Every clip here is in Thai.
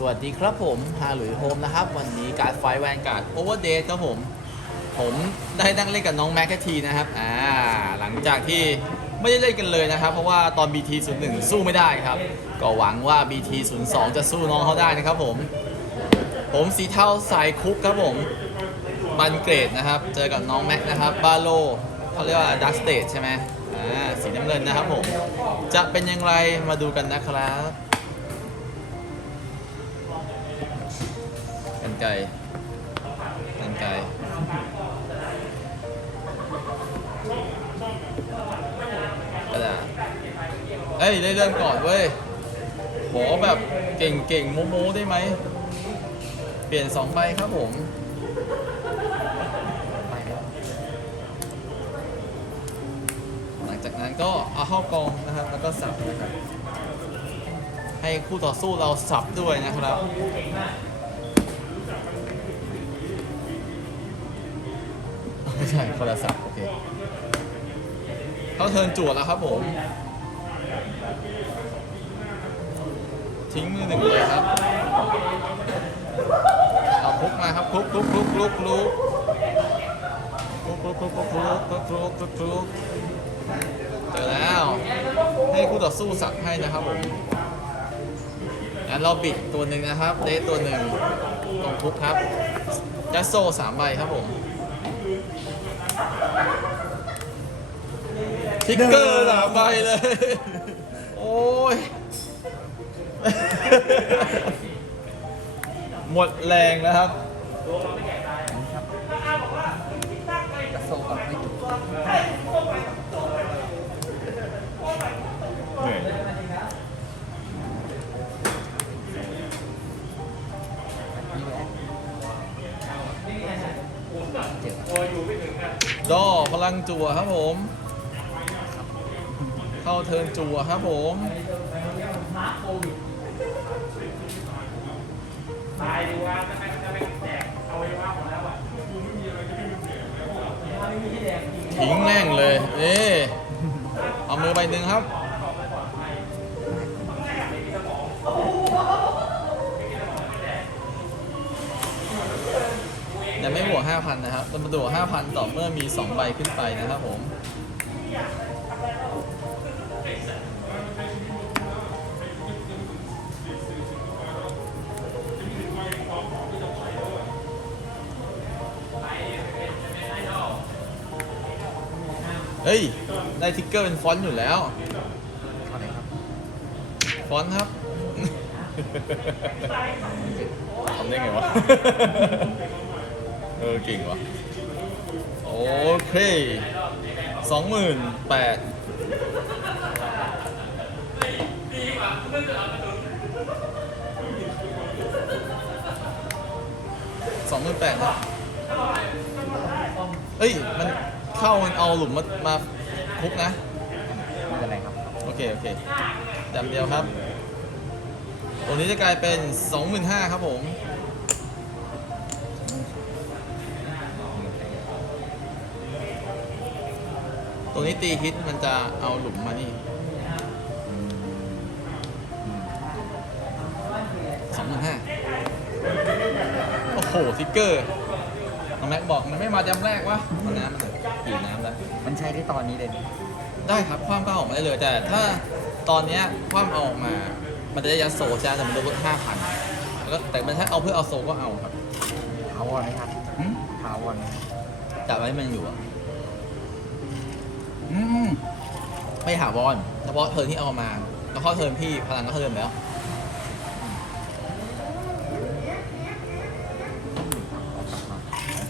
สวัสดีครับผมฮาหลุยโฮมนะครับ วันนี้การดไฟแวนการ์ดโอเวอร์เดย์ครับผม ผมได้นั่งเล่นกับน้องแม็กทีนะครับอ่าหลังจากที่ไม่ได้เล่นกันเลยนะครับ เพราะว่าตอน BT 0 1 สู้ไม่ได้ครับ ก็หวังว่า BT 0 2 จะสู้น้องเขาได้นะครับผม ผมสีเทาสายคุกครับผมบันเกรดนะครับ เจอกับน้องแม็กนะครับบาโลเขาเรียกว่าดักสเต e ใช่ไหมอ่าสีน้ำเงินนะครับผม จะเป็นอย่างไรมาดูกันนะครับ ไกลกันไกลกระดาษเอ้ย ได้เริ่มก่อนเว้ย ขอแบบเก่งๆ โม้ๆได้ไหม เปลี่ยน2ใบครับผมหลังจากนั้นก็เอาเข้ากองนะครับ แล้วก็สับนะครับ ให้คู่ต่อสู้เราสับด้วยนะครับ ไม่ใช่คนละสับโอเคเขาเทิร์นจวดแล้วครับผม ทิ้งมือหนึ่งเลยครับ เอาคุกมาครับคุกคุกคุกคุกคุกคุกคุกคุกคุกคุกคุกคุกคุกคุกเจอแล้ว ให้คู่ต่อสู้สับให้นะครับผมงั้นเราบิดตัวหนึ่งนะครับ เดทตัวหนึ่งตรงคุกครับยัดโซ่สามใบครับผม ทิกเกอร์สามใบเลย โอ้ย หมดแรงนะครับกระโซกับไม่จุก ลังจั่วครับผม เข้าเทิร์นจั่วครับผม 5,000 นะครับจะมาบวก5,000 ต่อเมื่อมี 2 ใบขึ้นไปนะครับผม เฮ้ย ได้ทิกเกอร์เป็นฟอนต์อยู่แล้วเท่าไรครับฟอนต์ครับ ทำได้ไงวะ เออเก่งวะโอเคสองหมื่นแปดสองหมื่นแปดครับเอ้ย มันเข้ามันเอาหลุมมามาคุกนะ ไม่เป็นไรครับ โอเค โอเคจำเดียวครับ ตัวนี้จะกลายเป็น 25,000ครับผม ตัวนี้ตีฮิตมันจะเอาหลุมมานี่สองหมื่นห้าโอ้โหทิกเกอร์น้องแม็กบอกมันไม่มาจำแรกวะมันน้ำมันหิวน้ำแล้ว มันใช้ได้ตอนนี้เลย ได้ครับความก็ออกมาได้เลย แต่ถ้าตอนเนี้ยความเอาออกมา มันจะได้ยัดโซใช่ไหมแต่มันลดห้าพันแล้วก็แต่มันถ้าเอาเพื่อเอาโซก็เอาครับถาวรไหมครับหึถาวรไหมจับไว้ให้มันอยู่อะ อืมไม่หาวอนเฉพาะเทิร์นที่เอามา แล้วเข้าเทิร์นพี่พลังก็เทิร์นแล้ว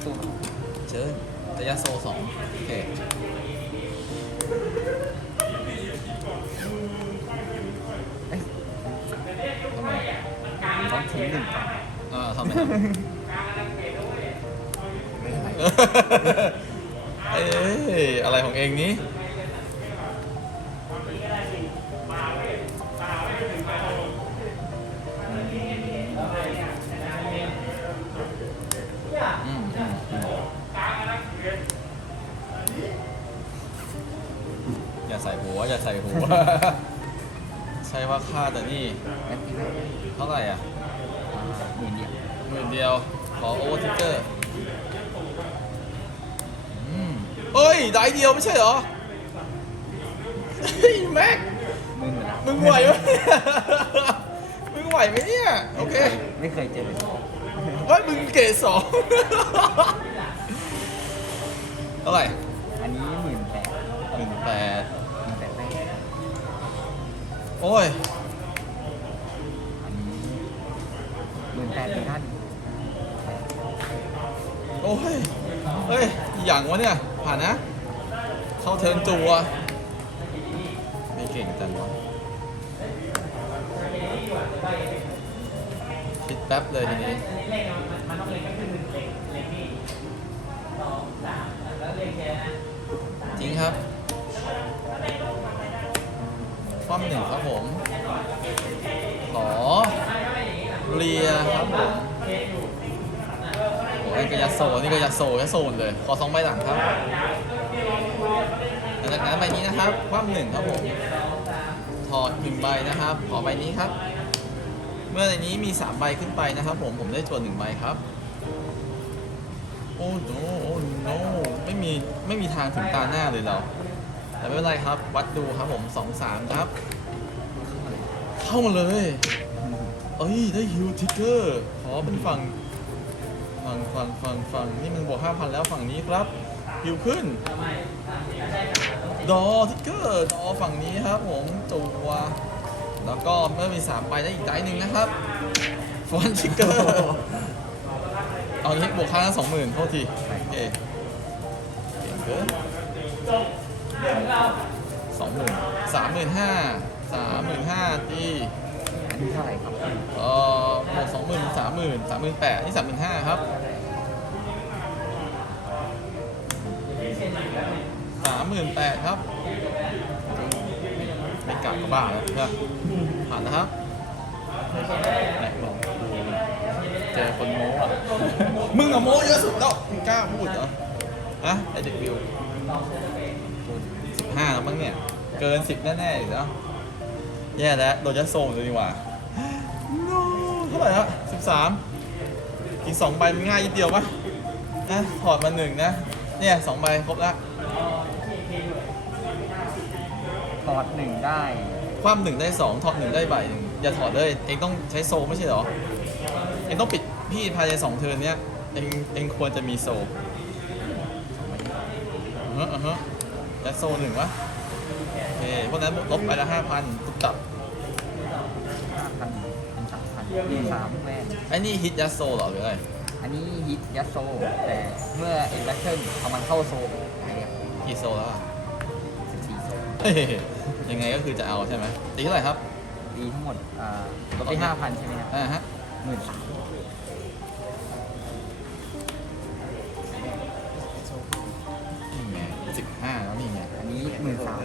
ตู้เชิญระยะโซสองโอเคเอ้ยทำไมต้องทิ้งหนึ่งก่อนเออทำไมครับ ไม่เป็นไร เอ้ยอะไรของเองนี้อืมอืมอืมอย่าใส่หัว อย่าใส่หัว ใช่ว่าค่าแต่นี่งั้นพี่ให้เท่าไหร่อะหมื่นเดียวหมื่นเดียว ขอโอเวอร์ทิกเกอร์อืม เอ้ยได้เดียวไม่ใช่เหรอเฮ้ยแม็กหมื่นหมดแล้วมึงไหวไหมมึงไหวไหมเนี่ย โอเค ไม่เคยเจอเฮ้ยมึงเกรดสองเท่าไหร่อันนี้หมื่นแปดหนึ่งแปดหมื่นแปดแรกโอ้ย อันนี้หมื่นแปดเป็นท่านโอ้ย เฮ้ยอีหยังวะเนี่ย ผ่านนะ เข้าเทิร์นจัวไม่เก่งจังวะคิดแป๊บเลยทีนี้จริงครับ นี่ก็ยัดโซยัดโซหมดเลย ขอสองใบหลังครับหลังจากนั้นใบนี้นะครับ คว่ำหนึ่งครับผม ถอดหนึ่งใบนะครับ ขอใบนี้ครับ เมื่อในนี้มีสามใบขึ้นไปนะครับผม ผมได้จวนหนึ่งใบครับ โอ้โนโอ้โนไม่มี ไม่มีทางถึงตาหน้าเลยเรา แต่ไม่เป็นไรครับ วัดดูครับผมสองสามครับ เข้ามาเลย เอ้ย ได้ฮิวทิกเกอร์ ขอเป็นฝั่ง ฝั่งฝั่งฝั่งฝั่งนี่มันบวก5,000แล้วฝั่งนี้ครับฮิวขึ้น ดอทิกเกอร์ดอฝั่งนี้ครับผมจัวแล้วก็เมื่อมี3ใบไปได้อีกได้หนึ่งนะครับฟอนทิกเกอร์เอานี้บวกค่าสองหมื่นโทษทีโอเคเก่งเกินสองหมื่นสามหมื่นห้าสามหมื่นห้าตีอันนี้เท่าไหร่ครับเออ สองหมื่นสามหมื่นสามหมื่นแปดนี่สามหมื่นห้าครับสามหมื่นแปดครับไม่กลับก็บ้าแล้วเพื่อนผ่านนะครับไหนบอกเจอคนโม้อะมึงอะโม้เยอะสุดแล้วมึงกล้าพูดเหรอฮะไอเด็กวิวสิบห้าแล้วมั้งเนี่ย เกินสิบแน่ๆอีกแล้วแย่แล้วโดนยัดโซ่เลยดีกว่า no เท่าไหร่ละสิบสามอีกสองใบมันง่ายนิดเดียวปะนะถอดมาหนึ่งนะ เนี่ยสองใบครบละถอดหนึ่งได้ คว่ำหนึ่งได้สองถอดหนึ่งได้ใบหนึ่งอย่าถอดเลย เองต้องใช้โซลไม่ใช่เหรอ เองต้องปิดพี่ภายในสองเทิร์นเนี้ย เองเองควรจะมีโซลอ่าฮะอ่าฮะและโซลหนึ่งวะโอเคเพราะฉะนั้นลบไปละห้าพันตุบตับห้าพันเป็น สามพันมีสามแวนไอ้นี่ฮิตยัดโซลเหรอหรืออะไรอันนี้ฮิตยัดโซ แต่เมื่อเอ็นแบทเทิลเอามันเข้าโซอะไรอะกี่โซลแล้วอะสิบสี่โซเฮ้ยยังไงก็คือจะเอาใช่ไหมตีเท่าไหร่ครับตีทั้งหมดอ่าลดไปห้าพันใช่ไหมครับอ่าฮะหมื่นสามนี่ไงสิบห้าแล้วนี่ไงอันนี้หมื่นสาม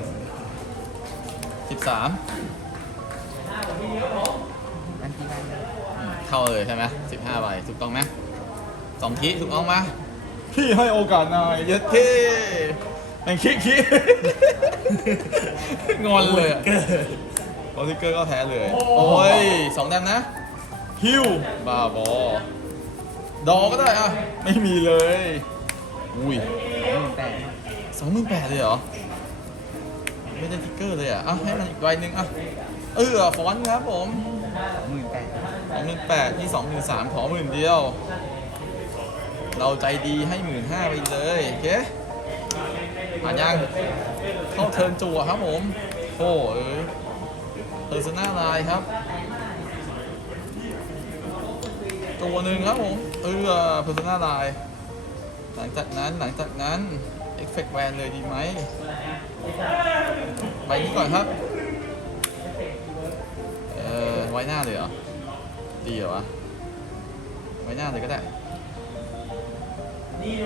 สิบสาม เข้าเลยใช่ไหมสิบห้าใบถูกต้องไหมสองทีถูกต้องไหมพี่ให้โอกาสหน่อยเย็ดเท่แม่งคิกคิกงอนเลยอะโอทิกเกอร์ก็แพ้เลย โอ้ยสองแดมนะ ฮิวบ้าบอ ดอก็ได้อะไม่มีเลย อุ้ยหมื่นแปดสองหมื่นแปดเลยเหรอ ไม่ได้ทิกเกอร์เลยอะอะให้มันอีกใบหนึ่งอะ เออฟอนต์ครับผม หมื่นแปดสองหมื่นแปดที่สองหมื่นสามขอหมื่นเดียว เราใจดีให้หมื่นห้าไปเลยโอเคผ่านยังเข้าเทิร์นจั่วครับผมโอ้เอ้ยเพอร์ซนาไลน์ครับ ตัวหนึ่งครับผม เออเพอร์ซนาไลน์หลังจากนั้นหลังจากนั้นเอฟเฟกแวนเลยดีไหมใบนี้ก่อนครับ ว้หน้าเลยเหรอ ดีเหรอวะ ไว้หน้าเลยก็ได้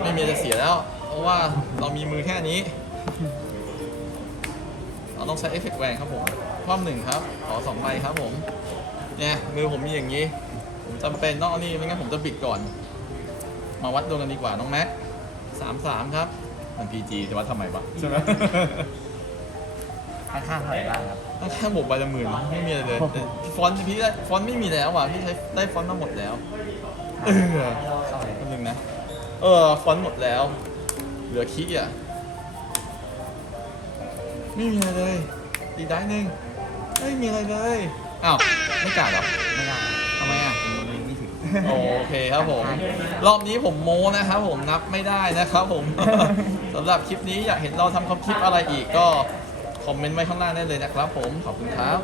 ไม่มีจะเสียแล้ว เพราะว่าเรามีมือแค่นี้ เราต้องใช้เอฟเฟกต์แวนครับผมคว่ำหนึ่งครับ ขอสองใบครับผม เนี่ยมือผมมีอย่างนี้ ผมจำเป็นต้องเอานี่ไม่งั้นผมจะบิดก่อน มาวัดดวงกันดีกว่าน้องแม็กสามสามครับ มันพีจีจะวัดทำไมวะใช่ไหม อข้างๆเท่าไหร่บ้างครับตั้งแค่หมวกใบละหมื่นไม่มีอะไรเลยแต่ฟอนต์พี่ได้ฟอนต์ไม่มีแล้วอะพี่ใช้ได้ฟอนต์มาหมดแล้วเออเท่าไหร่แป๊บนึงนะเออฟอนต์หมดแล้ว เหลือคิกอะไม่มีอะไรเลยอีกได้หนึ่งไม่มีอะไรเลยอ้าวไม่กล้าเหรอไม่ได้ทำไมอะมีไม่ถึงโอเคครับผม รอบนี้ผมโม้นะครับผมนับไม่ได้นะครับผมสำหรับคลิปนี้อยากเห็นเราทำคลิปอะไรอีกก็ คอมเมนต์ไว้ข้างล่างได้เลยนะครับผม ขอบคุณครับ